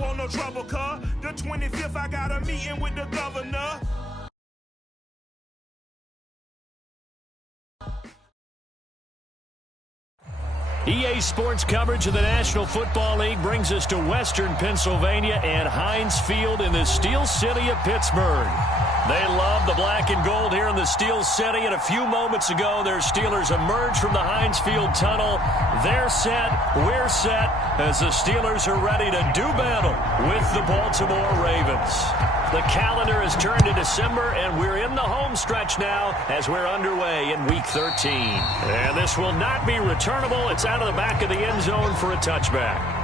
want no trouble, cuz. The 25th, I got a meeting with the governor. EA Sports coverage of the National Football League brings us to Western Pennsylvania and Heinz Field in the Steel City of Pittsburgh. They love the black and gold here in the Steel City, and a few moments ago, their Steelers emerged from the Heinz Field tunnel. They're set, we're set, as the Steelers are ready to do battle with the Baltimore Ravens. The calendar has turned to December, and we're in the home stretch now as we're underway in Week 13. And this will not be returnable. It's out of the back of the end zone for a touchback.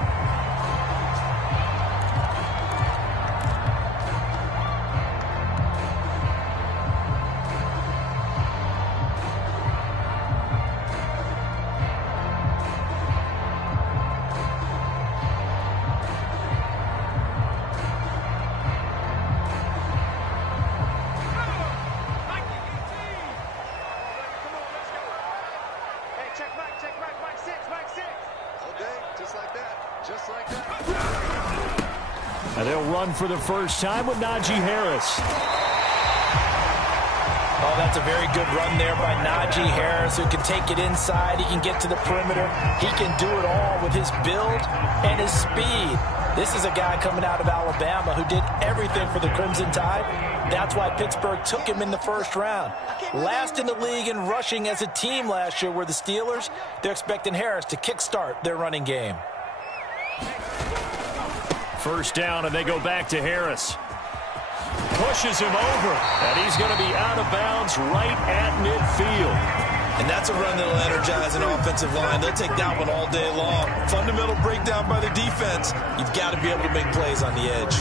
And they'll run for the first time with Najee Harris. Oh, that's a very good run there by Najee Harris, who can take it inside. He can get to the perimeter. He can do it all with his build and his speed. This is a guy coming out of Alabama who did everything for the Crimson Tide. That's why Pittsburgh took him in the first round. Last in the league in rushing as a team last year were the Steelers. They're expecting Harris to kickstart their running game. First down, and they go back to Harris. Pushes him over, and he's going to be out of bounds right at midfield. And that's a run that'll energize an offensive line. They'll take that one all day long. Fundamental breakdown by the defense. You've got to be able to make plays on the edge.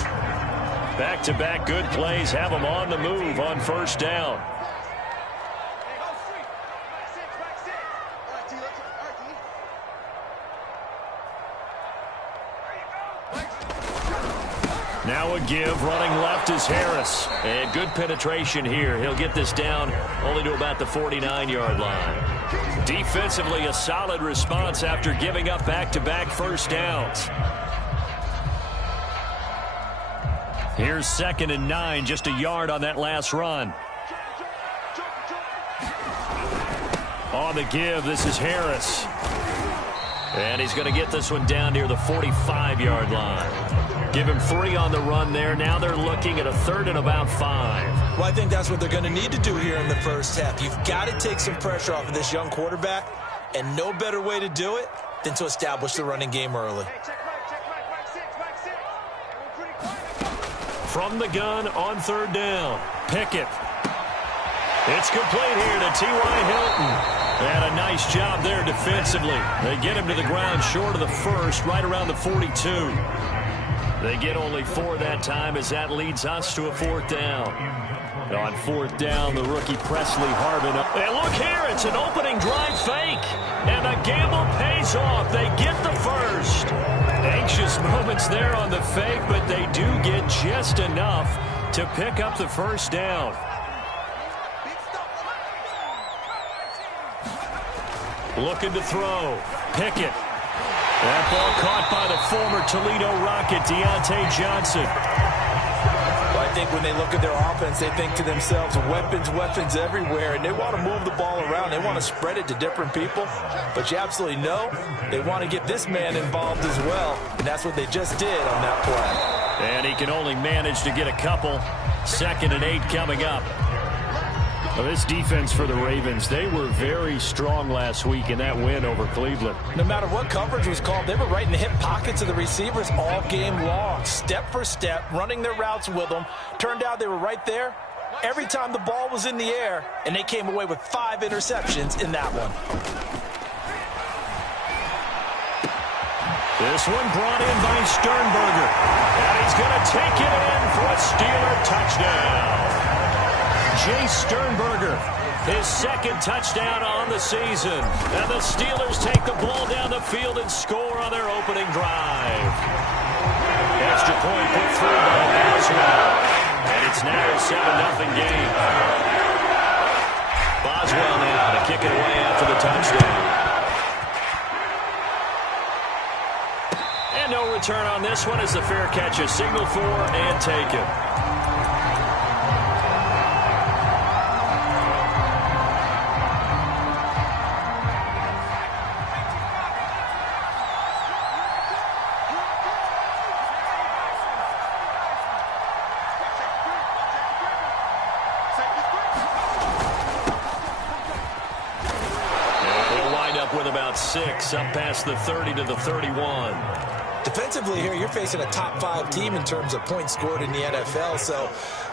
Back-to-back good plays have them on the move on first down. Now a give, running left is Harris. And good penetration here. He'll get this down only to about the 49-yard line. Defensively, a solid response after giving up back-to-back first downs. Here's 2nd and 9, just a yard on that last run. On the give, this is Harris. And he's going to get this one down near the 45-yard line. Give him 3 on the run there. Now they're looking at a 3rd and about 5. Well, I think that's what they're going to need to do here in the first half. You've got to take some pressure off of this young quarterback, and no better way to do it than to establish the running game early. From the gun on 3rd down, Pickett. It's complete here to T.Y. Hilton. And a nice job there defensively. They get him to the ground short of the first, right around the 42. They get only 4 that time as that leads us to a 4th down. On 4th down, the rookie Presley Harvin. And look here, it's an opening drive fake. And the gamble pays off. They get the first. Anxious moments there on the fake, but they do get just enough to pick up the first down. Looking to throw. Pickett. That ball caught by the former Toledo Rocket, Deontay Johnson. Well, I think when they look at their offense, they think to themselves, weapons, weapons everywhere, and they want to move the ball around. They want to spread it to different people. But you absolutely know they want to get this man involved as well, and that's what they just did on that play. And he can only manage to get a couple. 2nd and 8 coming up. Well, this defense for the Ravens, they were very strong last week in that win over Cleveland. No matter what coverage was called, they were right in the hip pockets of the receivers all game long, step for step, running their routes with them. Turned out they were right there every time the ball was in the air, and they came away with 5 interceptions in that one. This one brought in by Sternberger, and he's going to take it in for a Steeler touchdown. Jay Sternberger, his 2nd touchdown on the season. And the Steelers take the ball down the field and score on their opening drive. Extra point put through by Boswell. And it's now a 7-0 game. Boswell now to kick it away after the touchdown. And no return on this one as the fair catch is signaled for and taken. With about 6 up past the 30 to the 31. Defensively here, you're facing a top-5 team in terms of points scored in the NFL. So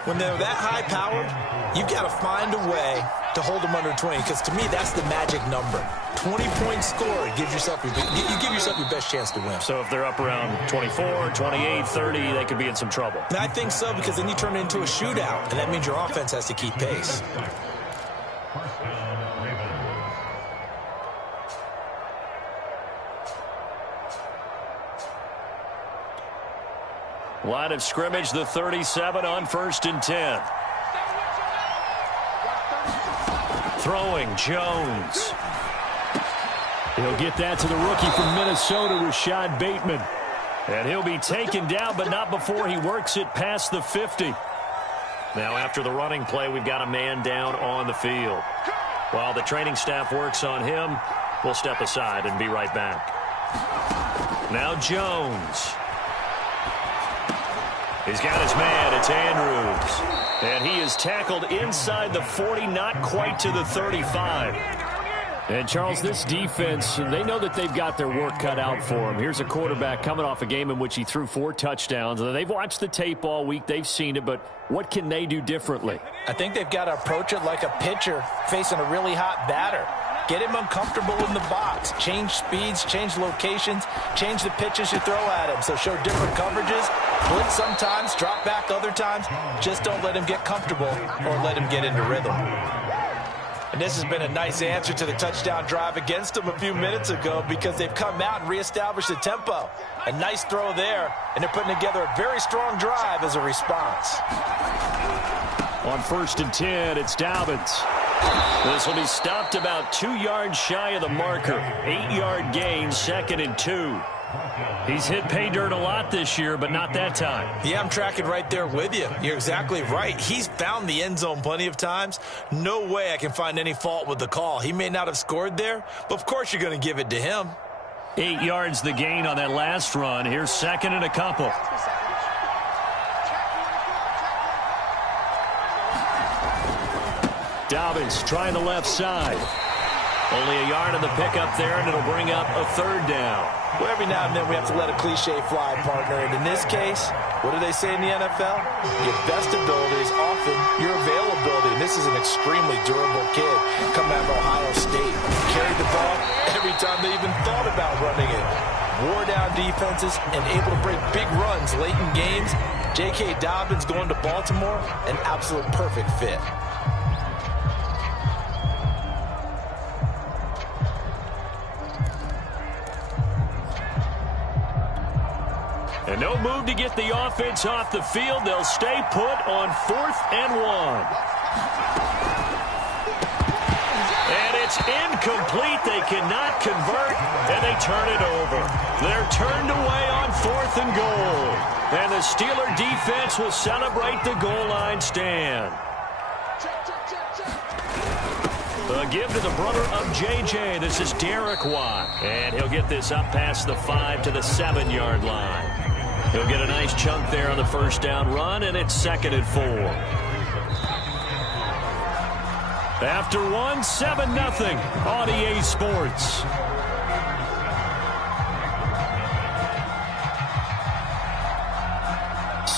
when they're that high-powered, you've got to find a way to hold them under 20. Because to me, that's the magic number. 20 points scored, you give yourself your best chance to win. So if they're up around 24, 28, 30, they could be in some trouble. And I think so, because then you turn it into a shootout, and that means your offense has to keep pace. Line of scrimmage, the 37 on 1st and 10. Throwing, Jones. He'll get that to the rookie from Minnesota, Rashad Bateman. And he'll be taken down, but not before he works it past the 50. Now, after the running play, we've got a man down on the field. While the training staff works on him, we'll step aside and be right back. Now Jones. He's got his man. It's Andrews. And he is tackled inside the 40, not quite to the 35. And, Charles, this defense, they know that they've got their work cut out for them. Here's a quarterback coming off a game in which he threw 4 touchdowns. They've watched the tape all week. They've seen it, but what can they do differently? I think they've got to approach it like a pitcher facing a really hot batter. Get him uncomfortable in the box. Change speeds, change locations, change the pitches you throw at him. So show different coverages, blitz sometimes, drop back other times. Just don't let him get comfortable or let him get into rhythm. And this has been a nice answer to the touchdown drive against them a few minutes ago because they've come out and reestablished the tempo. A nice throw there, and they're putting together a very strong drive as a response. On 1st and 10, it's Dobbins. This will be stopped about 2 yards shy of the marker. 8-yard gain, 2nd and 2. He's hit pay dirt a lot this year, but not that time. Yeah, I'm tracking right there with you. You're exactly right. He's found the end zone plenty of times. No way I can find any fault with the call. He may not have scored there, but of course you're going to give it to him. 8 yards the gain on that last run. Here's 2nd and a couple. Dobbins trying the left side. Only a yard on the pickup there, and it'll bring up a 3rd down. Well, every now and then we have to let a cliche fly, partner. And in this case, what do they say in the NFL? Your best ability is often your availability. And this is an extremely durable kid coming out of Ohio State. Carried the ball every time they even thought about running it. Wore down defenses and able to break big runs late in games. J.K. Dobbins going to Baltimore, an absolute perfect fit. And no move to get the offense off the field. They'll stay put on 4th and 1. And it's incomplete. They cannot convert, and they turn it over. They're turned away on 4th and goal. And the Steeler defense will celebrate the goal line stand. The give to the brother of J.J. This is Derek Watt. And he'll get this up past the 5 to the 7-yard line. He'll get a nice chunk there on the 1st down run, and it's 2nd and 4. After 1, 7-0 on EA Sports.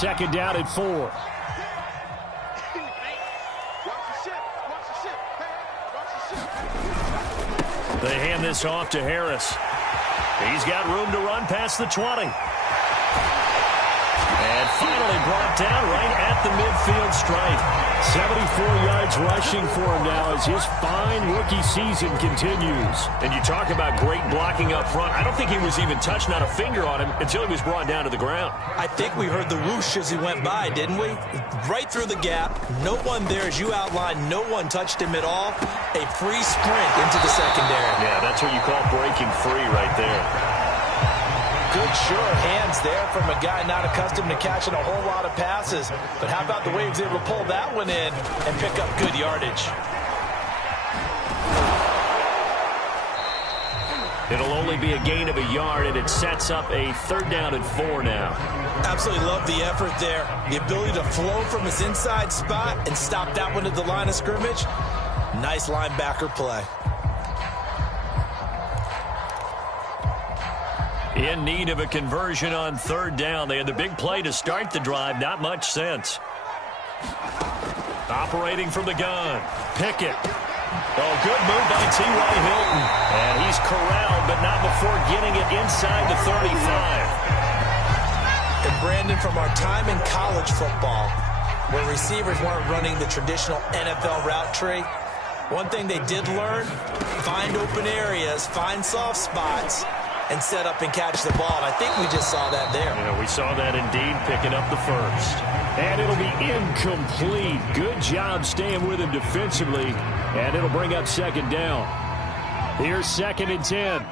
Second down at 4. They hand this off to Harris. He's got room to run past the 20. And finally brought down right at the midfield stripe. 74 yards rushing for him now as his fine rookie season continues. And you talk about great blocking up front. I don't think he was even touched, not a finger on him, until he was brought down to the ground. I think we heard the whoosh as he went by, didn't we? Right through the gap. No one there, as you outlined. No one touched him at all. A free sprint into the secondary. Yeah, that's what you call breaking free right there. good, sure hands there from a guy not accustomed to catching a whole lot of passes. But how about the way he was able to pull that one in and pick up good yardage? It'll only be a gain of a yard, and it sets up a 3rd down and 4 now. Absolutely love the effort there. The ability to flow from his inside spot and stop that one at the line of scrimmage. Nice linebacker play. In need of a conversion on 3rd down. They had the big play to start the drive. Not much sense. Operating from the gun. Pickett. Oh, good move by T.Y. Hilton. And he's corralled, but not before getting it inside the 35. And Brandon, from our time in college football, where receivers weren't running the traditional NFL route tree, one thing they did learn, find open areas, find soft spots, and set up and catch the ball. And I think we just saw that there. Yeah, we saw that indeed, picking up the first. And it'll be incomplete. Good job staying with him defensively. And it'll bring up 2nd down. Here's 2nd and 10.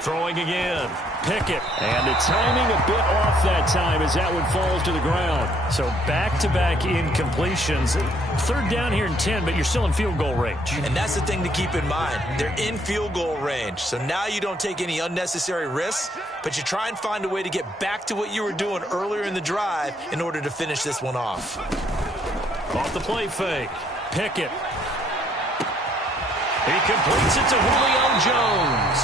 Throwing again. Pickett. And the timing a bit off that time as that one falls to the ground. So back-to-back incompletions. 3rd down here in 10, but you're still in field goal range. And that's the thing to keep in mind. They're in field goal range. So now you don't take any unnecessary risks, but you try and find a way to get back to what you were doing earlier in the drive in order to finish this one off. Off the play fake. Pickett. He completes it to Julio Jones.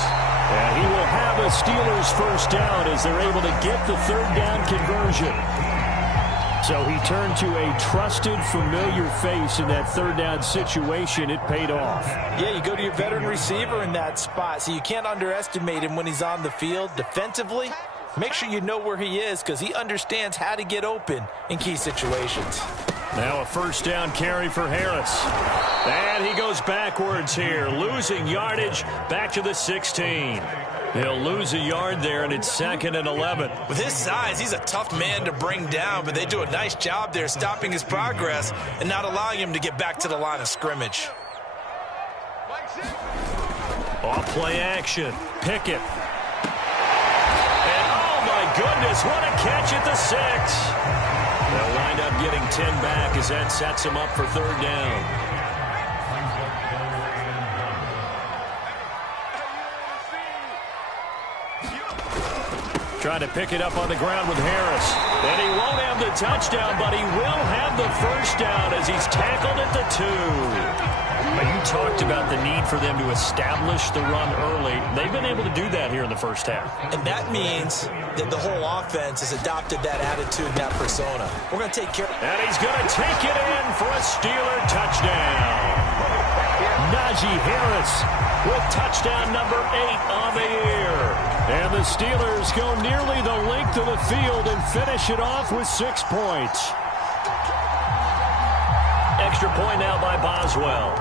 And he will have a Steelers 1st down as they're able to get the 3rd down conversion. So he turned to a trusted, familiar face in that 3rd down situation. It paid off. Yeah, you go to your veteran receiver in that spot, so you can't underestimate him when he's on the field defensively. Make sure you know where he is because he understands how to get open in key situations. Now a 1st down carry for Harris. And he goes backwards here, losing yardage back to the 16. He'll lose a yard there, and it's 2nd and 11. With his size, he's a tough man to bring down, but they do a nice job there stopping his progress and not allowing him to get back to the line of scrimmage. Off play action. Pickett. And oh my goodness, what a catch at the 6. They'll wind up getting 10 back as that sets them up for 3rd down. Trying to pick it up on the ground with Harris. And he won't have the touchdown, but he will have the 1st down as he's tackled at the 2. But you talked about the need for them to establish the run early. They've been able to do that here in the 1st half. And that means that the whole offense has adopted that attitude and that persona. We're going to take care. And he's going to take it in for a Steeler touchdown. Najee Harris with touchdown number 8 on the year. And the Steelers go nearly the length of the field and finish it off with 6 points. Extra point now by Boswell.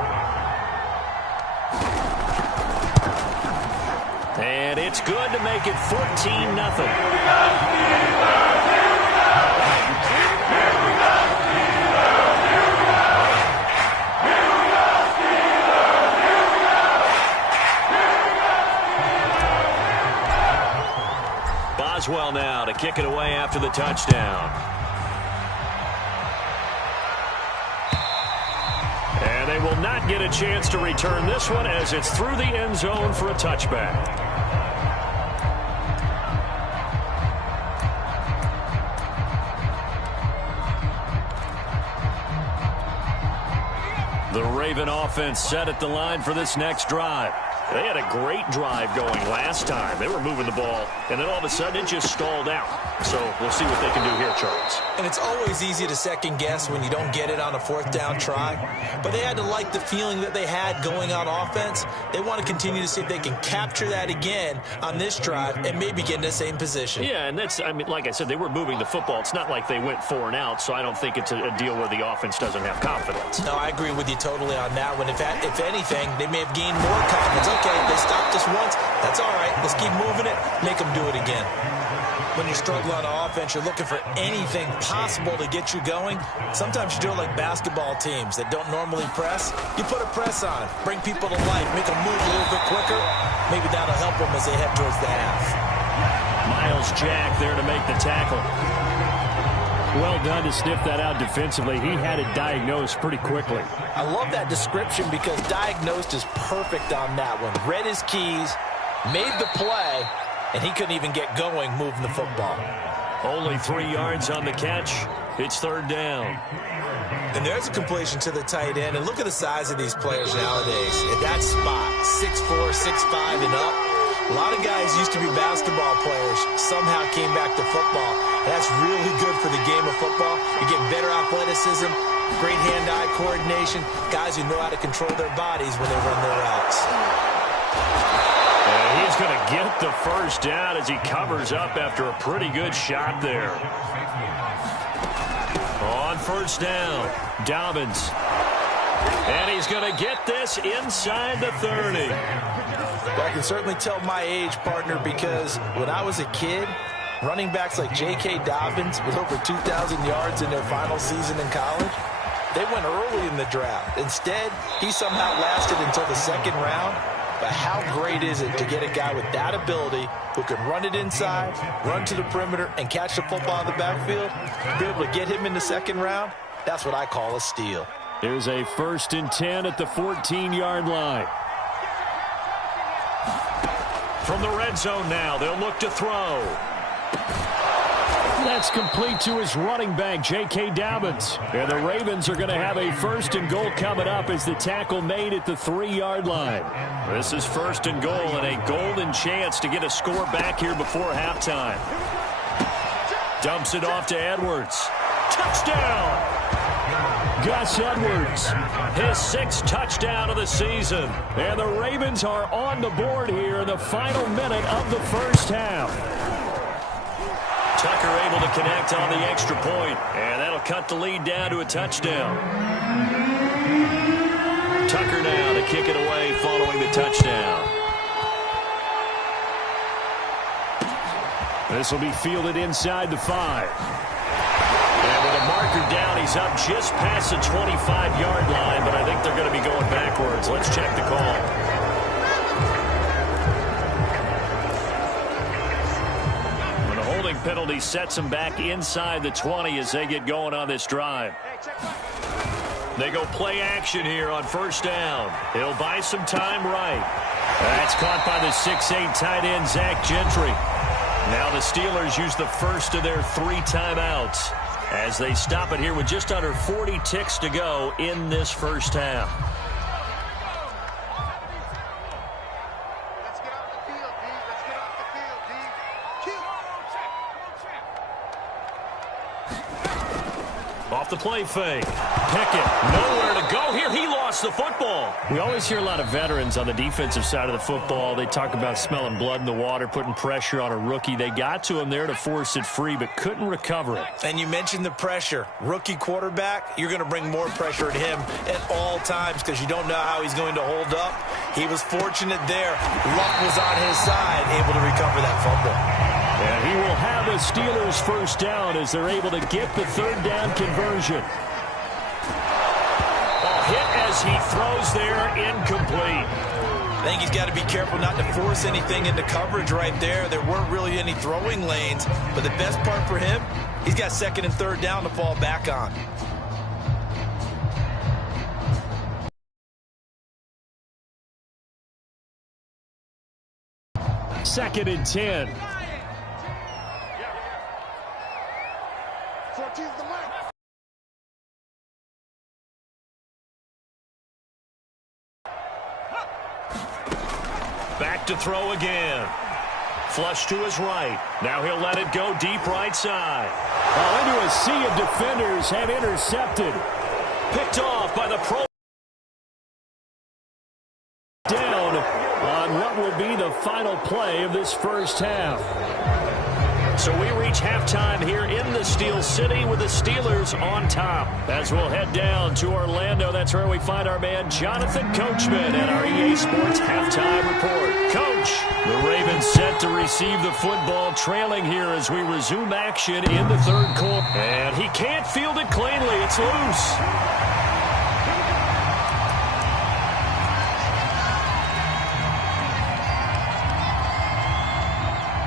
And it's good to make it 14-0. Boswell now to kick it away after the touchdown. And they will not get a chance to return this one as it's through the end zone for a touchback. The Raven offense set at the line for this next drive. They had a great drive going last time. They were moving the ball, and then all of a sudden it just stalled out. So we'll see what they can do here, Charles. And it's always easy to second guess when you don't get it on a 4th down try. But they had to like the feeling that they had going on offense. They want to continue to see if they can capture that again on this drive and maybe get in the same position. Yeah, and that's, I mean, like I said, they were moving the football. It's not like they went 4 and out, so I don't think it's a deal where the offense doesn't have confidence. No, I agree with you totally on that one. If anything, they may have gained more confidence. Okay, they stopped us once. That's all right. Let's keep moving it. Make them do it again. when you struggle on offense, you're looking for anything possible to get you going. Sometimes you do it like basketball teams that don't normally press. You put a press on, bring people to life, make them move a little bit quicker. Maybe that'll help them as they head towards the half. Miles Jack there to make the tackle. Well done to sniff that out defensively. He had it diagnosed pretty quickly. I love that description because diagnosed is perfect on that one. Read his keys, made the play, and he couldn't even get going moving the football. Only 3 yards on the catch. It's third down. And there's a completion to the tight end. And look at the size of these players nowadays. At that spot, 6'4", 6'5", and up. A lot of guys used to be basketball players, somehow came back to football. And that's really good for the game of football. You're getting better athleticism, great hand-eye coordination, guys who know how to control their bodies when they run their routes. And he's going to get the first down as he covers up after a pretty good shot there. On first down, Dobbins. And he's going to get this inside the 30. I can certainly tell my age, partner, because when I was a kid, running backs like J.K. Dobbins with over 2,000 yards in their final season in college, they went early in the draft. Instead, he somehow lasted until the second round. But how great is it to get a guy with that ability who can run it inside, run to the perimeter, and catch the football in the backfield? Be able to get him in the second round, that's what I call a steal. Here's a 1st and 10 at the 14-yard line. From the red zone now, they'll look to throw. That's complete to his running back, J.K. Dobbins. And the Ravens are going to have a 1st and goal coming up as the tackle made at the 3-yard line. This is 1st and goal and a golden chance to get a score back here before halftime. Dumps it off to Edwards. Touchdown! Gus Edwards, his 6th touchdown of the season. And the Ravens are on the board here in the final minute of the first half. Tucker able to connect on the extra point, and that'll cut the lead down to a touchdown. Tucker now to kick it away following the touchdown. This will be fielded inside the 5. And with a marker down, he's up just past the 25-yard line, but I think they're going to be going backwards. Let's check the call. Penalty sets him back inside the 20 as they get going on this drive. They go play action here on first down. He'll buy some time right. That's caught by the 6'8" tight end, Zach Gentry. Now the Steelers use the first of their 3 timeouts as they stop it here with just under 40 ticks to go in this first half. Off the play fake. Pickett, nowhere to go here. He lost the football. We always hear a lot of veterans on the defensive side of the football. They talk about smelling blood in the water, putting pressure on a rookie. They got to him there to force it free, but couldn't recover it. And you mentioned the pressure. Rookie quarterback, you're going to bring more pressure at him at all times because you don't know how he's going to hold up. He was fortunate there. Luck was on his side, able to recover that fumble. And he will have the Steelers first down as they're able to get the 3rd down conversion. A hit as he throws there, incomplete. I think he's got to be careful not to force anything into coverage right there. There weren't really any throwing lanes, but the best part for him, he's got 2nd and 3rd down to fall back on. Second and 10. Back to throw again. Flush to his right. Now he'll let it go deep right side. Oh, into a sea of defenders and intercepted. Picked off by the pro. Down on what will be the final play of this first half. So we reach halftime here in the Steel City with the Steelers on top. As we'll head down to Orlando, that's where we find our man Jonathan Coachman at our EA Sports Halftime Report. Coach, the Ravens set to receive. receive the football, trailing here as we resume action in the third quarter. And he can't field it cleanly. It's loose.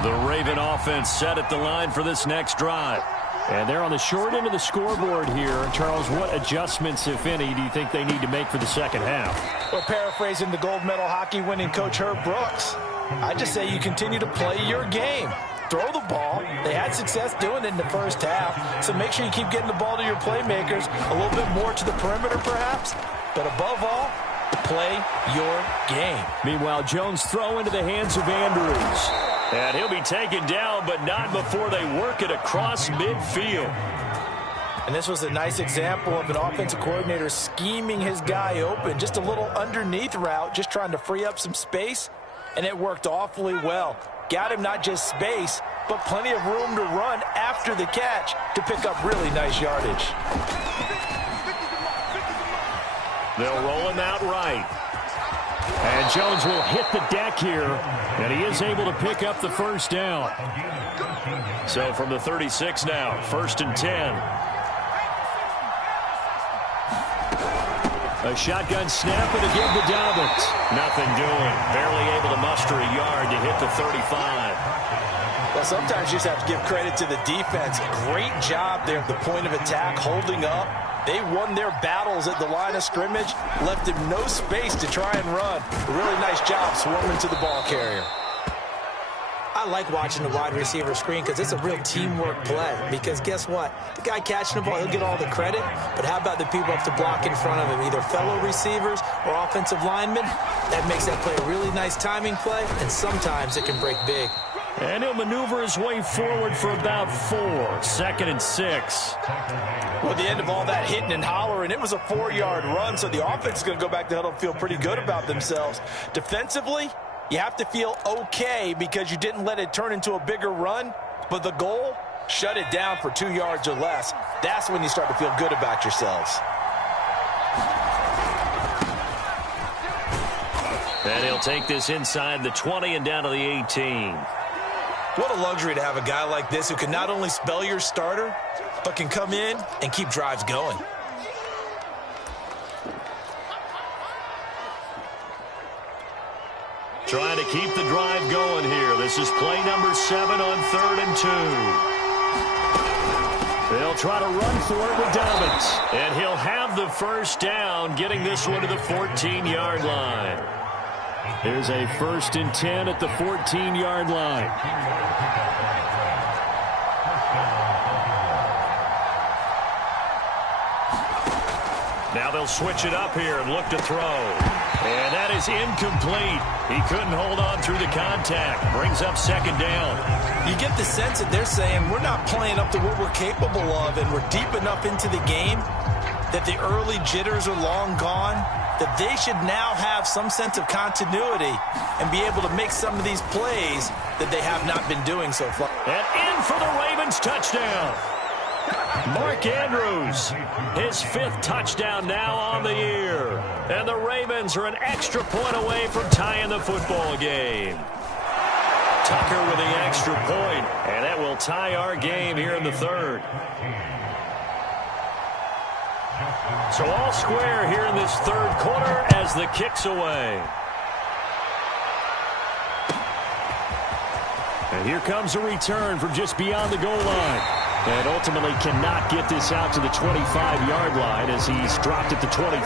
The Raven offense set at the line for this next drive. And they're on the short end of the scoreboard here. Charles, what adjustments, if any, do you think they need to make for the second half? Well, paraphrasing the gold medal hockey winning coach Herb Brooks, I just say you continue to play your game. Throw the ball. They had success doing it in the first half, so make sure you keep getting the ball to your playmakers, a little bit more to the perimeter perhaps, but above all, play your game. Meanwhile, Jones throw into the hands of Andrews. And he'll be taken down, but not before they work it across midfield. And this was a nice example of an offensive coordinator scheming his guy open. Just a little underneath route, just trying to free up some space, and it worked awfully well. Got him not just space, but plenty of room to run after the catch to pick up really nice yardage. They'll roll him out right. And Jones will hit the deck here, and he is able to pick up the first down. So from the 36 now, 1st and 10. A shotgun snap and again to Dobbins. Nothing doing. Barely able to muster a yard to hit the 35. Well, sometimes you just have to give credit to the defense. Great job there at the point of attack, holding up. They won their battles at the line of scrimmage, left him no space to try and run. A really nice job swarming to the ball carrier. I like watching the wide receiver screen because it's a real teamwork play. Because guess what? The guy catching the ball, he'll get all the credit. But how about the people up to block in front of him, either fellow receivers or offensive linemen? That makes that play a really nice timing play, and sometimes it can break big. And he'll maneuver his way forward for about 4. 2nd and 6. Well, at the end of all that hitting and hollering, it was a 4-yard run, so the offense is going to go back to huddle and feel pretty good about themselves. Defensively, you have to feel okay because you didn't let it turn into a bigger run, but the goal, shut it down for 2 yards or less. That's when you start to feel good about yourselves. And he'll take this inside the 20 and down to the 18. What a luxury to have a guy like this who can not only spell your starter, but can come in and keep drives going. Trying to keep the drive going here. This is play number 7 on 3rd and 2. They'll try to run for it with Dobbins. And he'll have the first down, getting this one to the 14-yard line. There's a 1st and 10 at the 14-yard line. Now they'll switch it up here and look to throw. And that is incomplete. He couldn't hold on through the contact. Brings up 2nd down. You get the sense that they're saying we're not playing up to what we're capable of, and we're deep enough into the game that the early jitters are long gone, that they should now have some sense of continuity and be able to make some of these plays that they have not been doing so far. And in for the Ravens touchdown. Mark Andrews, his 5th touchdown now on the year. And the Ravens are an extra point away from tying the football game. Tucker with the extra point, and that will tie our game here in the 3rd. So all square here in this 3rd quarter as the kick's away. And here comes a return from just beyond the goal line. And ultimately cannot get this out to the 25-yard line as he's dropped at the 23.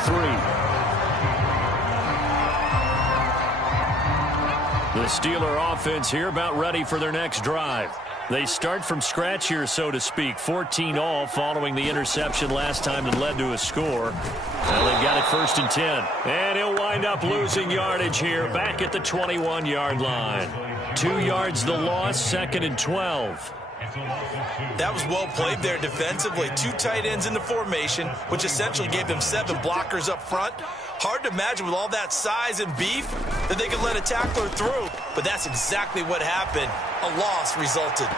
The Steeler offense here about ready for their next drive. They start from scratch here, so to speak. 14 all following the interception last time that led to a score. Well, they've got it 1st and 10. And he'll wind up losing yardage here back at the 21-yard line. 2 yards the loss, 2nd and 12. That was well played there defensively. 2 tight ends in the formation, which essentially gave them 7 blockers up front. Hard to imagine with all that size and beef that they could let a tackler through. But that's exactly what happened. A loss resulted.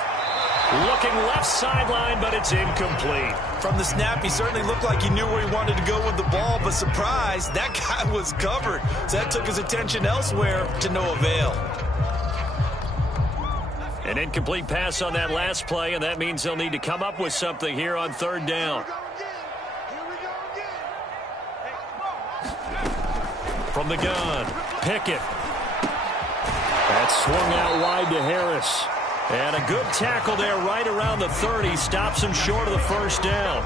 Looking left sideline, but it's incomplete. From the snap, he certainly looked like he knew where he wanted to go with the ball, but surprise, that guy was covered. So that took his attention elsewhere to no avail. An incomplete pass on that last play, and that means they'll need to come up with something here on third down. From the gun, Pickett. That swung out wide to Harris. And a good tackle there right around the 30. Stops him short of the first down.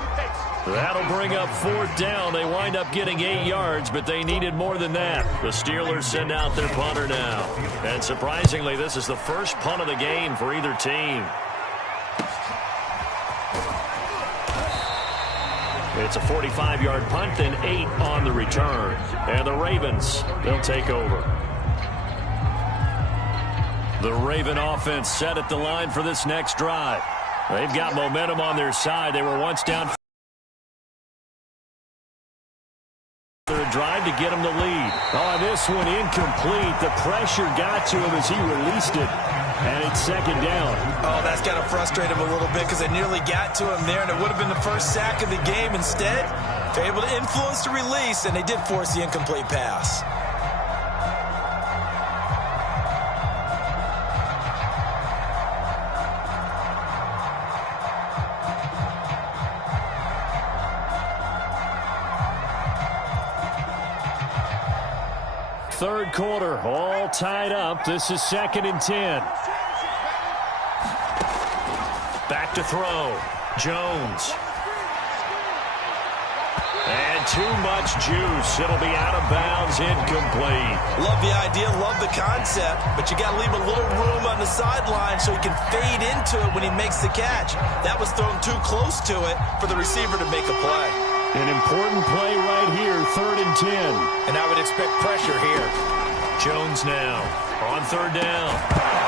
That'll bring up fourth down. They wind up getting 8 yards, but they needed more than that. The Steelers send out their punter now. And surprisingly, this is the first punt of the game for either team. It's a 45-yard punt, then 8 on the return. And the Ravens, they'll take over. The Raven offense set at the line for this next drive. They've got momentum on their side. They were once down. A drive to get him the lead. Oh, this one incomplete. The pressure got to him as he released it. And it's second down. Oh, that's got to frustrate him a little bit because they nearly got to him there, and it would have been the first sack of the game. Instead, they're able to influence the release, and they did force the incomplete pass. Third quarter, all tied up. This is 2nd and 10. Back to throw. Jones. And too much juice. It'll be out of bounds, incomplete. Love the idea, love the concept, but you got to leave a little room on the sideline so he can fade into it when he makes the catch. That was thrown too close to it for the receiver to make a play. An important play right here, 3rd and 10. And I would expect pressure here. Jones now on 3rd down.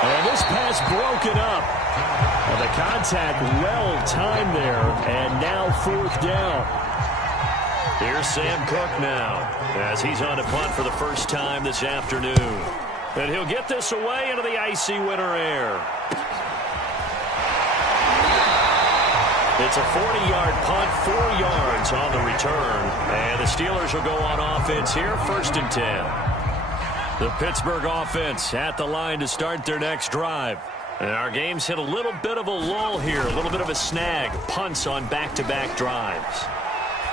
And this pass broken up. And the contact well timed there, and now 4th down. Here's Sam Cook now as he's on to punt for the first time this afternoon. And he'll get this away into the icy winter air. It's a 40-yard punt, 4 yards on the return. And the Steelers will go on offense here, 1st and 10. The Pittsburgh offense at the line to start their next drive. And our game's hit a little bit of a lull here, a little bit of a snag. Punts on back-to-back drives.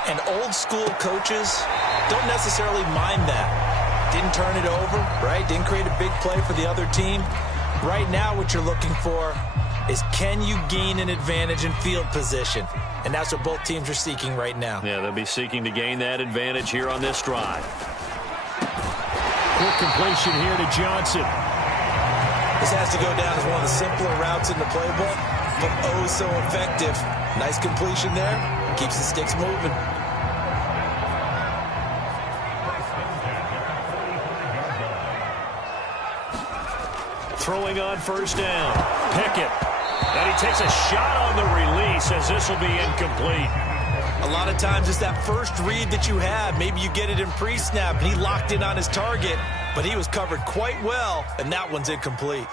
And old-school coaches don't necessarily mind that. Didn't turn it over, right? Didn't create a big play for the other team. Right now what you're looking for is can you gain an advantage in field position? And that's what both teams are seeking right now. Yeah, they'll be seeking to gain that advantage here on this drive. Quick completion here to Johnson. This has to go down as one of the simpler routes in the playbook, but oh so effective. Nice completion there. Keeps the sticks moving. Throwing on 1st down. Pickett. And he takes a shot on the release as this will be incomplete. A lot of times it's that first read that you have. Maybe you get it in pre-snap, and he locked in on his target, but he was covered quite well, and that one's incomplete.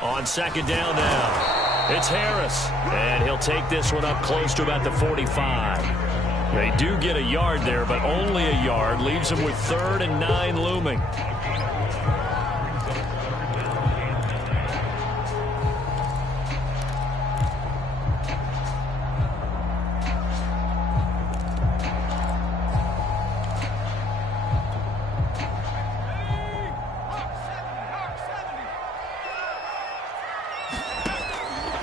On 2nd down now, it's Harris, and he'll take this one up close to about the 45. They do get a yard there, but only a yard. Leaves them with 3rd and 9 looming.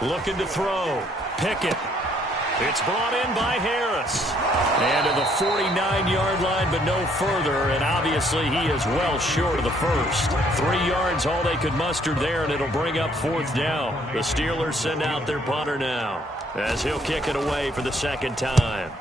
Looking to throw. Pickett. It's brought in by Harris. And to the 49-yard line, but no further. And obviously he is well short of the first. 3 yards, all they could muster there, and it'll bring up 4th down. The Steelers send out their punter now as he'll kick it away for the 2nd time.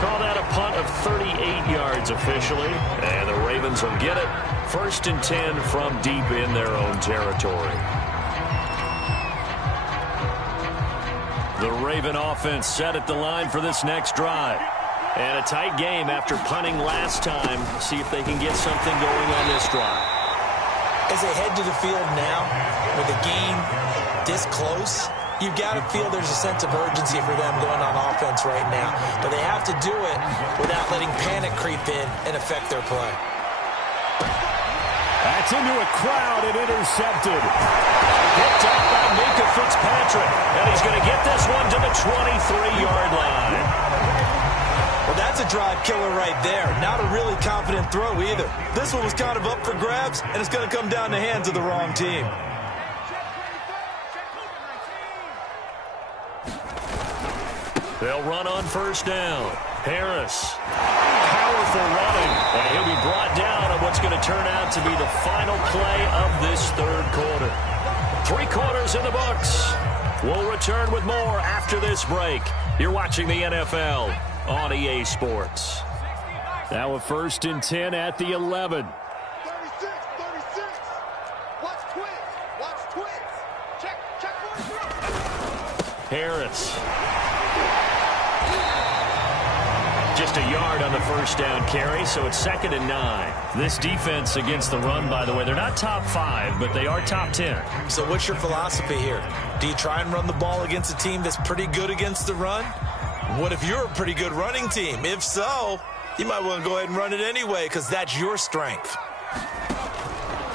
Call that a punt of 38 yards officially. And the Ravens will get it. 1st and 10 from deep in their own territory. The Raven offense set at the line for this next drive. And a tight game after punting last time. See if they can get something going on this drive. As they head to the field now, with the game this close, you've got to feel there's a sense of urgency for them going on offense right now. But they have to do it without letting panic creep in and affect their play. That's into a crowd and intercepted. Picked up by Minka Fitzpatrick. And he's going to get this one to the 23-yard line. Well, that's a drive killer right there. Not a really confident throw either. This one was kind of up for grabs, and it's going to come down the hands of the wrong team. They'll run on first down. Harris. Powerful running. And he'll be brought down on what's going to turn out to be the final play of this third quarter. 3 quarters in the books. We'll return with more after this break. You're watching the NFL on EA Sports. Now a 1st and 10 at the 11. 36. Watch twins. Check 43. Harris. Just a yard on the first down carry, so it's 2nd and 9. This defense against the run, by the way, they're not top 5, but they are top 10. So what's your philosophy here? Do you try and run the ball against a team that's pretty good against the run? What if you're a pretty good running team? If so, you might want to go ahead and run it anyway because that's your strength.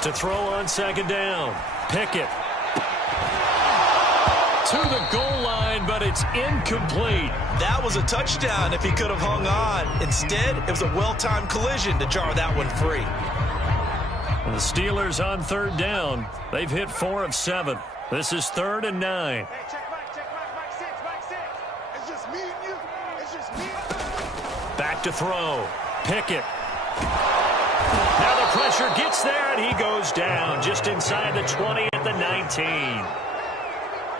To throw on 2nd down, Pickett. To the goal line, but it's incomplete. That was a touchdown if he could have hung on. Instead, it was a well-timed collision to jar that one free. And the Steelers on 3rd down. They've hit 4 of 7. This is 3rd and 9. Hey, check Mike 6. It's just me and you. Back to throw. Pickett. Now the pressure gets there, and he goes down just inside the 20 at the 19.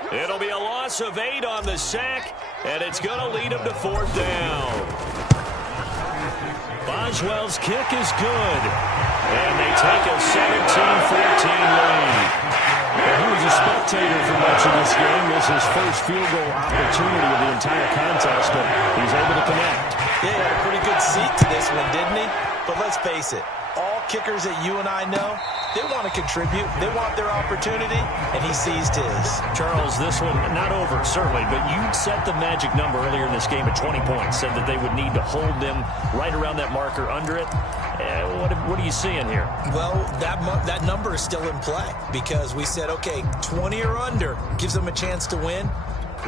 It'll be a loss of 8 on the sack, and it's going to lead him to 4th down. Boswell's kick is good, and they take a 17-14 lead. Well, he was a spectator for much of this game. This is his first field goal opportunity of the entire contest, but he's able to connect. Yeah, he had a pretty good seat to this one, didn't he? But let's face it, all kickers that you and I know, they want to contribute. They want their opportunity, and he seized his. Charles, this one, not over, certainly, but you set the magic number earlier in this game at 20 points, said that they would need to hold them right around that marker under it. What are you seeing here? Well, that number is still in play because we said, okay, 20 or under gives them a chance to win.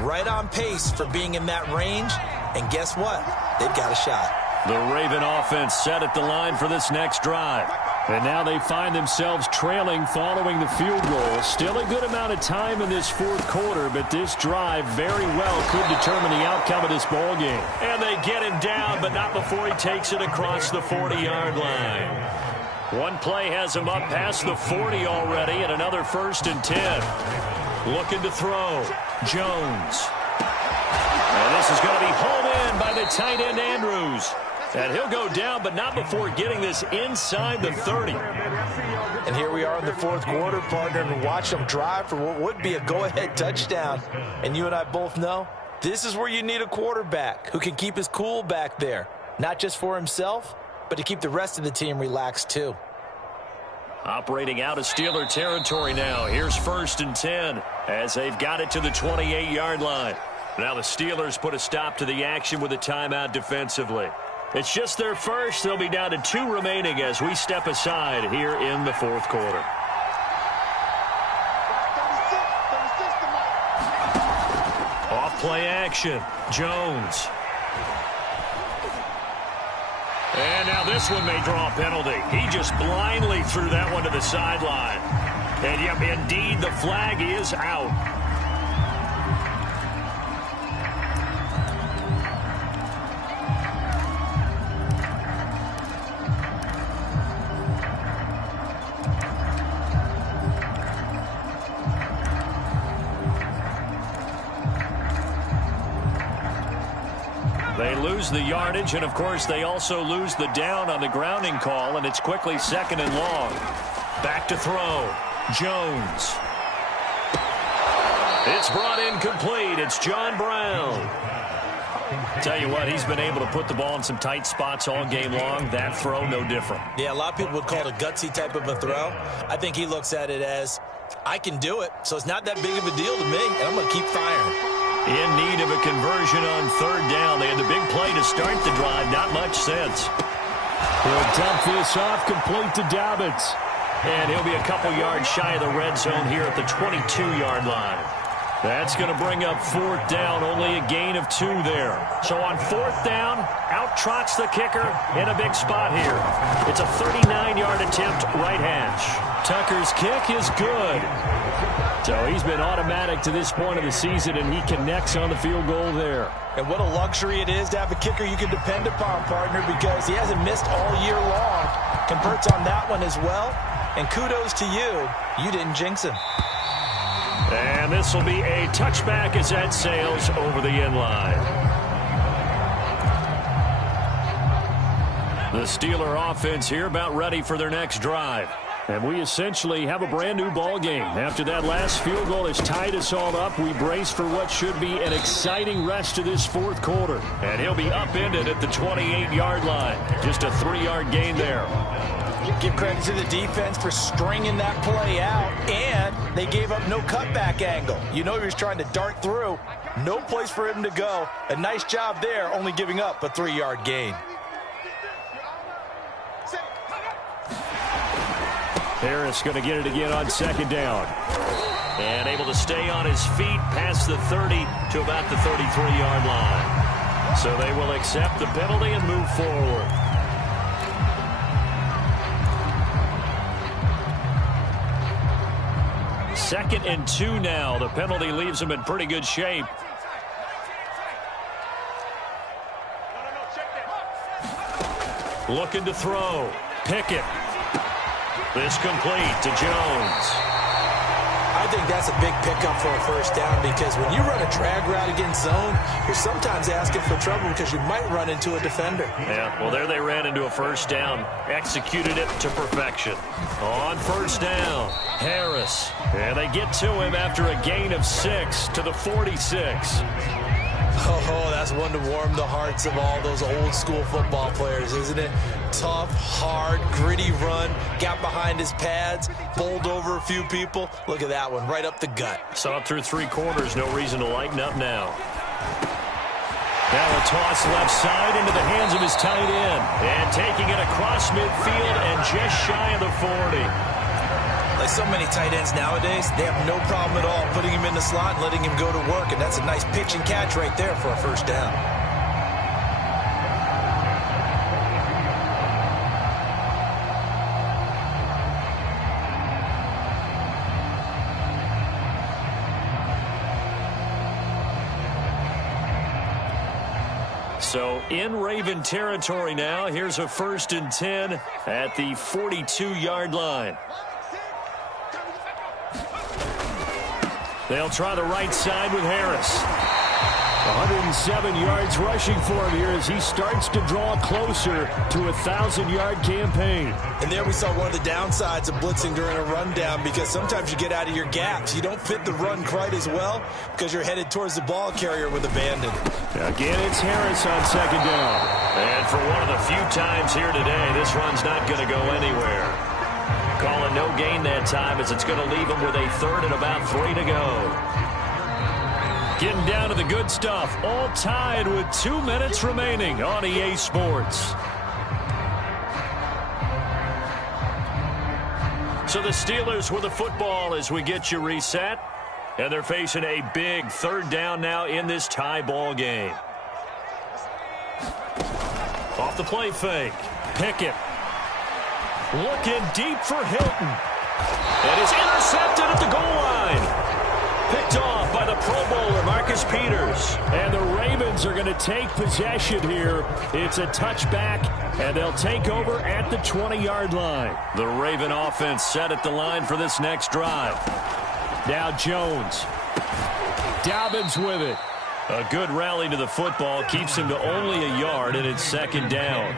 Right on pace for being in that range, and guess what? They've got a shot. The Raven offense set at the line for this next drive. And now they find themselves trailing following the field goal. Still a good amount of time in this 4th quarter, but this drive very well could determine the outcome of this ball game. And they get him down, but not before he takes it across the 40-yard line. One play has him up past the 40 already, and another 1st and 10. Looking to throw. Jones. And this is going to be hauled in by the tight end Andrews. And he'll go down, but not before getting this inside the 30. And here we are in the 4th quarter, partner, and watch them drive for what would be a go-ahead touchdown. And you and I both know this is where you need a quarterback who can keep his cool back there. Not just for himself, but to keep the rest of the team relaxed too. Operating out of Steeler territory now. Here's 1st and 10 as they've got it to the 28-yard line. Now the Steelers put a stop to the action with a timeout defensively. It's just their first. They'll be down to 2 remaining as we step aside here in the 4th quarter. Off play action. Jones. And now this one may draw a penalty. He just blindly threw that one to the sideline. And yep, indeed, the flag is out. They lose the yardage, and of course they also lose the down on the grounding call, and it's quickly 2nd and long. Back to throw. Jones. It's brought in complete. It's John Brown. Tell you what, he's been able to put the ball in some tight spots all game long. That throw, no different. Yeah, a lot of people would call it a gutsy type of a throw. I think he looks at it as, I can do it, so it's not that big of a deal to me, and I'm going to keep firing. In need of a conversion on third down. They had the big play to start the drive. Not much sense. He'll dump this off, complete to Dobbins. And he'll be a couple yards shy of the red zone here at the 22-yard line. That's going to bring up fourth down, only a gain of 2 there. So on fourth down, out trots the kicker in a big spot here. It's a 39-yard attempt, right hash. Tucker's kick is good. So he's been automatic to this point of the season, and he connects on the field goal there. And what a luxury it is to have a kicker you can depend upon, partner, because he hasn't missed all year long. Converts on that one as well. And kudos to you. You didn't jinx him. And this will be a touchback as that sails over the end line. The Steeler offense here about ready for their next drive. And we essentially have a brand-new ball game. After that last field goal has tied us all up, we brace for what should be an exciting rest of this fourth quarter. And he'll be upended at the 28-yard line. Just a 3-yard gain there. Give credit to the defense for stringing that play out, and they gave up no cutback angle. You know he was trying to dart through. No place for him to go. A nice job there, only giving up a 3-yard gain. Harris going to get it again on second down. And able to stay on his feet past the 30 to about the 33-yard line. So they will accept the penalty and move forward. Second and 2 now. The penalty leaves him in pretty good shape. Looking to throw. Pickett. This complete to Jones. I think that's a big pickup for a first down because when you run a drag route against zone, you're sometimes asking for trouble because you might run into a defender. Yeah, well, there they ran into a first down. Executed it to perfection. On first down, Harris. And they get to him after a gain of 6 to the 46. Oh, that's one to warm the hearts of all those old school football players, isn't it? Tough, hard, gritty run, got behind his pads, bowled over a few people. Look at that one, right up the gut. Saw it through 3 quarters, no reason to lighten up now. Now a toss left side into the hands of his tight end. And taking it across midfield and just shy of the 40. Like so many tight ends nowadays, they have no problem at all putting him in the slot and letting him go to work, and that's a nice pitch and catch right there for a first down. So in Raven territory now, here's a 1st and 10 at the 42-yard line. They'll try the right side with Harris. 107 yards rushing for him here as he starts to draw closer to a 1,000-yard campaign. And there we saw one of the downsides of blitzing during a rundown because sometimes you get out of your gaps. You don't fit the run quite as well because you're headed towards the ball carrier with abandon. Again, it's Harris on second down. And for one of the few times here today, this run's not going to go anywhere. Calling no gain that time as it's going to leave him with a 3rd and about 3 to go. Getting down to the good stuff. All tied with 2 minutes remaining on EA Sports. So the Steelers with the football as we get you reset. And they're facing a big 3rd down now in this tie ball game. Off the play fake. Pickett. Looking deep for Hilton. And is intercepted at the goal line. Picked off by the Pro Bowler, Marcus Peters. And the Ravens are going to take possession here. It's a touchback, and they'll take over at the 20-yard line. The Raven offense set at the line for this next drive. Now Jones. Dobbins with it. A good rally to the football keeps him to only a yard, and it's 2nd down.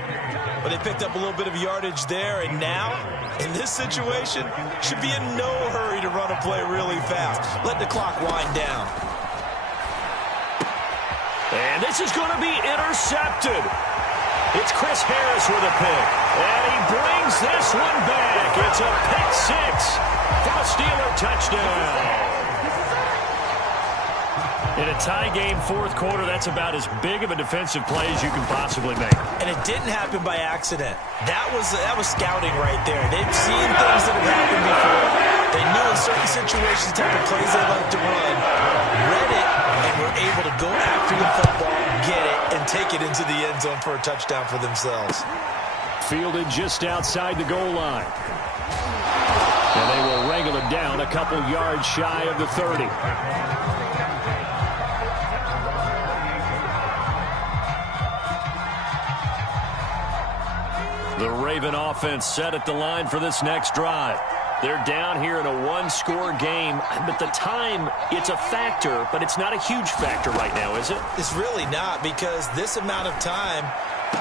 But they picked up a little bit of yardage there, and now, in this situation, should be in no hurry to run a play really fast. Let the clock wind down. And this is going to be intercepted. It's Chris Harris with a pick. And he brings this one back. It's a pick six for a Steeler touchdown. In a tie game, fourth quarter, that's about as big of a defensive play as you can possibly make. And it didn't happen by accident. That was scouting right there. They've seen things that have happened before. They knew in certain situations the type of plays they like to run, read it, and were able to go after the football, get it, and take it into the end zone for a touchdown for themselves. Fielded just outside the goal line. And they will wrangle it down a couple yards shy of the 30. The Raven offense set at the line for this next drive. They're down here in a one-score game, but the time, it's a factor, but it's not a huge factor right now, is it? It's really not, because this amount of time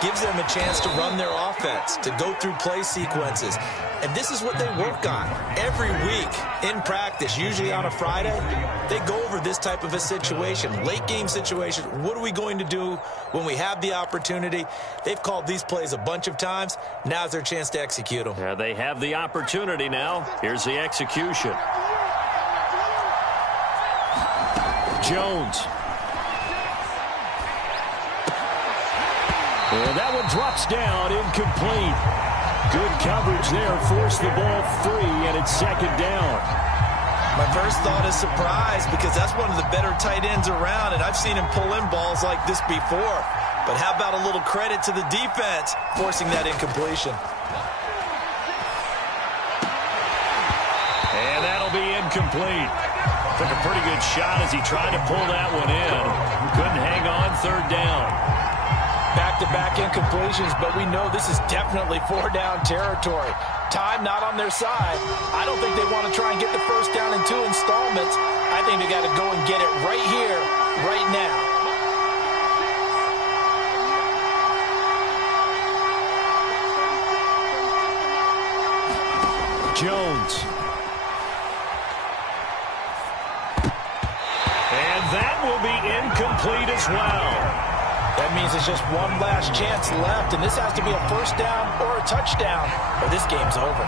gives them a chance to run their offense, to go through play sequences. And this is what they work on every week in practice, usually on a Friday. They go over this type of a situation, late game situation. What are we going to do when we have the opportunity? They've called these plays a bunch of times. Now's their chance to execute them. Yeah, they have the opportunity now. Here's the execution. Jones. And that one drops down, incomplete. Good coverage there, forced the ball free, and it's second down. My first thought is surprise, because that's one of the better tight ends around, and I've seen him pull in balls like this before. But how about a little credit to the defense forcing that incompletion? And that'll be incomplete. Took a pretty good shot as he tried to pull that one in. Couldn't hang on, third down. Back-to-back incompletions, but we know this is definitely four-down territory. Time not on their side. I don't think they want to try and get the first down in 2 installments. I think they got to go and get it right here, right now. Jones. And that will be incomplete as well. That means there's just one last chance left, and this has to be a first down or a touchdown, or this game's over.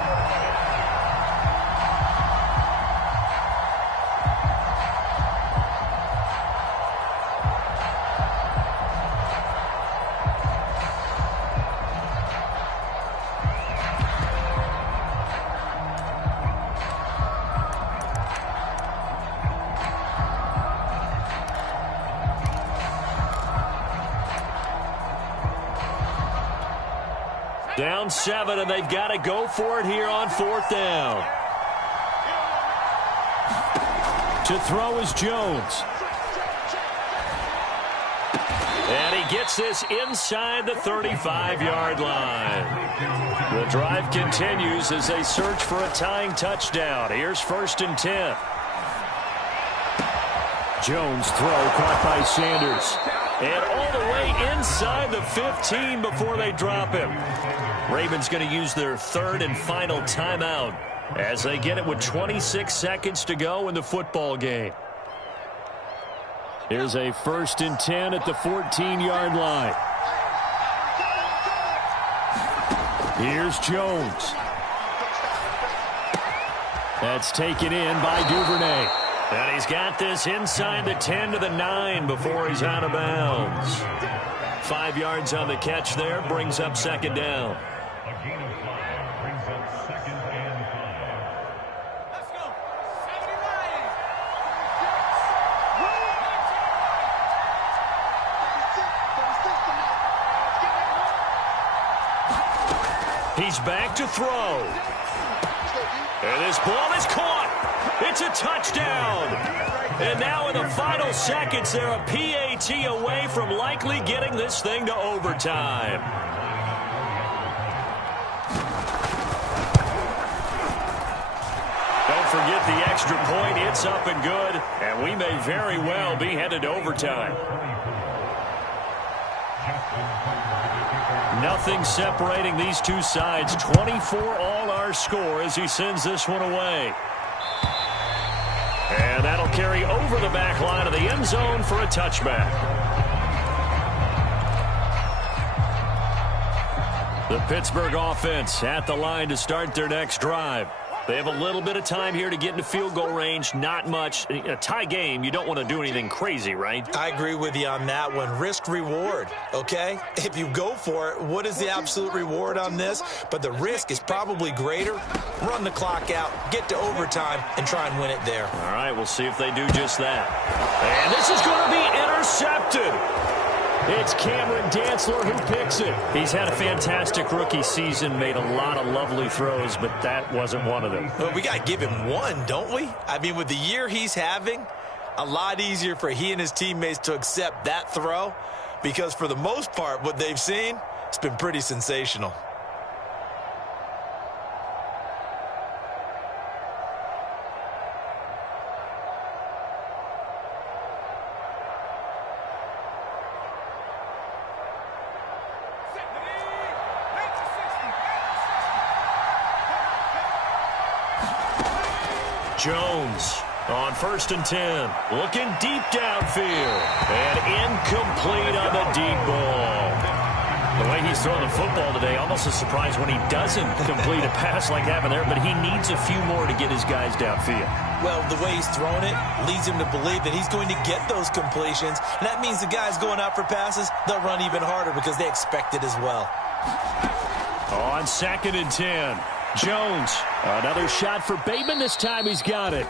Down 7, and they've got to go for it here on fourth down. To throw is Jones. And he gets this inside the 35-yard line. The drive continues as they search for a tying touchdown. Here's 1st and 10. Jones throw caught by Sanders. And all the way inside the 15 before they drop him. Ravens going to use their third and final timeout as they get it with 26 seconds to go in the football game. Here's a 1st and 10 at the 14-yard line. Here's Jones. That's taken in by Duvernay. And he's got this inside the 10 to the 9 before he's out of bounds. 5 yards on the catch there, brings up second down. He's back to throw. And this ball is caught. It's a touchdown. And now in the final seconds, they're a PAT away from likely getting this thing to overtime. Don't forget the extra point. It's up and good. And we may very well be headed to overtime. Nothing separating these two sides. 24 all our score as he sends this one away. And that'll carry over the back line of the end zone for a touchback. The Pittsburgh offense at the line to start their next drive. They have a little bit of time here to get into field goal range. Not much. In a tie game, you don't want to do anything crazy, right? I agree with you on that one. Risk-reward, okay? If you go for it, what is the absolute reward on this? But the risk is probably greater. Run the clock out, get to overtime, and try and win it there. All right, we'll see if they do just that. And this is going to be intercepted. It's Cameron Dantzler who picks it. He's had a fantastic rookie season, made a lot of lovely throws, but that wasn't one of them. Well, we got to give him one, don't we? I mean, with the year he's having, a lot easier for he and his teammates to accept that throw because for the most part, what they've seen, it's been pretty sensational. Jones on 1st and 10. Looking deep downfield. And incomplete on the deep ball. The way he's throwing the football today, almost a surprise when he doesn't complete a pass like happened there, but he needs a few more to get his guys downfield. Well, the way he's thrown it leads him to believe that he's going to get those completions, and that means the guys going out for passes, they'll run even harder because they expect it as well. On 2nd and 10. Jones, another shot for Bateman. This time he's got it.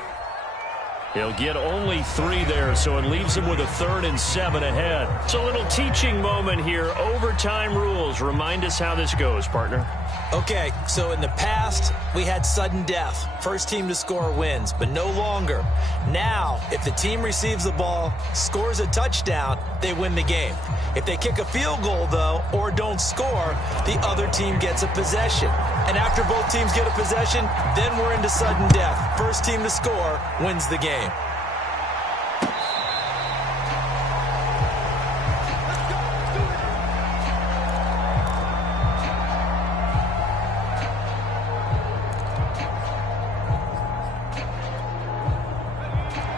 He'll get only 3 there, so it leaves him with a 3rd and 7 ahead. It's a little teaching moment here. Overtime rules. Remind us how this goes, partner. Okay, so in the past, we had sudden death. First team to score wins, but no longer. Now, if the team receives the ball, scores a touchdown, they win the game. If they kick a field goal, though, or don't score, the other team gets a possession. And after both teams get a possession, then we're into sudden death. First team to score wins the game.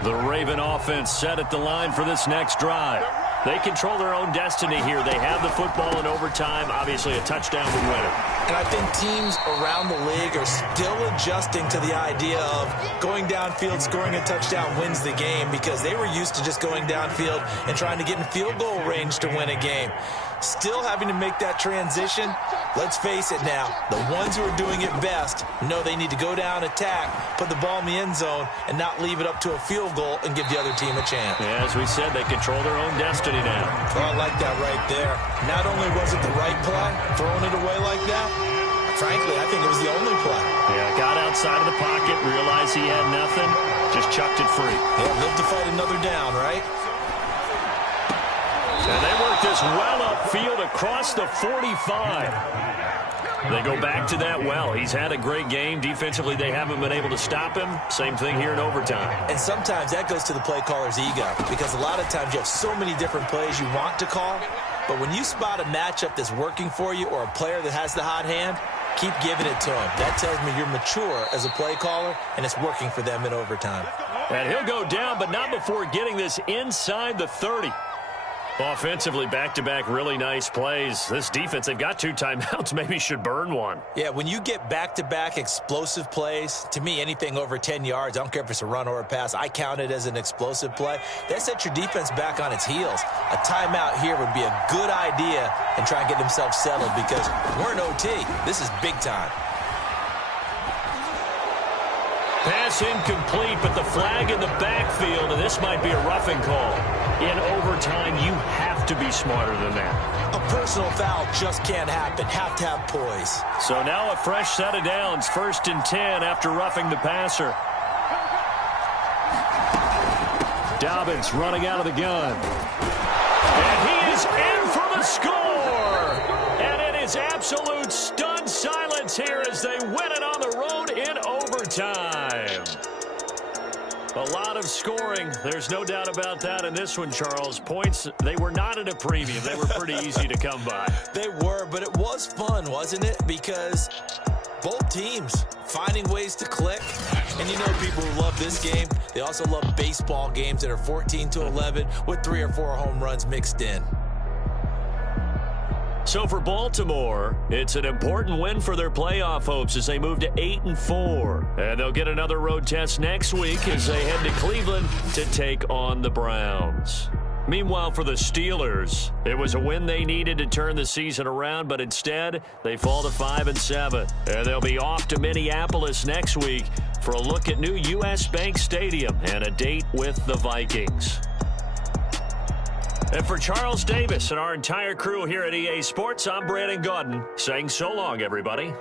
The Raven offense set at the line for this next drive. They control their own destiny here. They have the football in overtime. Obviously, a touchdown would win it. And I think teams around the league are still adjusting to the idea of going downfield, scoring a touchdown wins the game because they were used to just going downfield and trying to get in field goal range to win a game. Still having to make that transition. Let's face it now, the ones who are doing it best know they need to go down, attack, put the ball in the end zone, and not leave it up to a field goal and give the other team a chance. Yeah, as we said, they control their own destiny now. Oh, I like that right there. Not only was it the right play, throwing it away like that, frankly, I think it was the only play. Yeah, got outside of the pocket, realized he had nothing, just chucked it free. Yeah, lived to fight another down, right? And they work this well upfield across the 45. They go back to that well. He's had a great game. Defensively, they haven't been able to stop him. Same thing here in overtime. And sometimes that goes to the play caller's ego because a lot of times you have so many different plays you want to call. But when you spot a matchup that's working for you or a player that has the hot hand, keep giving it to him. That tells me you're mature as a play caller, and it's working for them in overtime. And he'll go down, but not before getting this inside the 30. Offensively, back-to-back really nice plays. This defense, they've got 2 timeouts, maybe should burn one. Yeah, when you get back-to-back explosive plays, to me, anything over 10 yards, I don't care if it's a run or a pass, I count it as an explosive play. That sets your defense back on its heels. A timeout here would be a good idea and try and get themselves settled because we're in OT. This is big time. Pass incomplete, but the flag in the backfield, and this might be a roughing call. In overtime, you have to be smarter than that. A personal foul just can't happen. Have to have poise. So now a fresh set of downs, 1st and 10 after roughing the passer. Dobbins running out of the gun. And he is in for the score. And it is absolute stunned silence here as they win it on the road in overtime. A lot of scoring. There's no doubt about that in this one, Charles. Points, they were not at a premium. They were pretty easy to come by. They were, but it was fun, wasn't it? Because both teams finding ways to click. And you know people who love this game, they also love baseball games that are 14-11 with 3 or 4 home runs mixed in. So for Baltimore, it's an important win for their playoff hopes as they move to 8-4. And they'll get another road test next week as they head to Cleveland to take on the Browns. Meanwhile, for the Steelers, it was a win they needed to turn the season around, but instead, they fall to 5-7. And they'll be off to Minneapolis next week for a look at new U.S. Bank Stadium and a date with the Vikings. And for Charles Davis and our entire crew here at EA Sports, I'm Brandon Gaudin saying so long, everybody.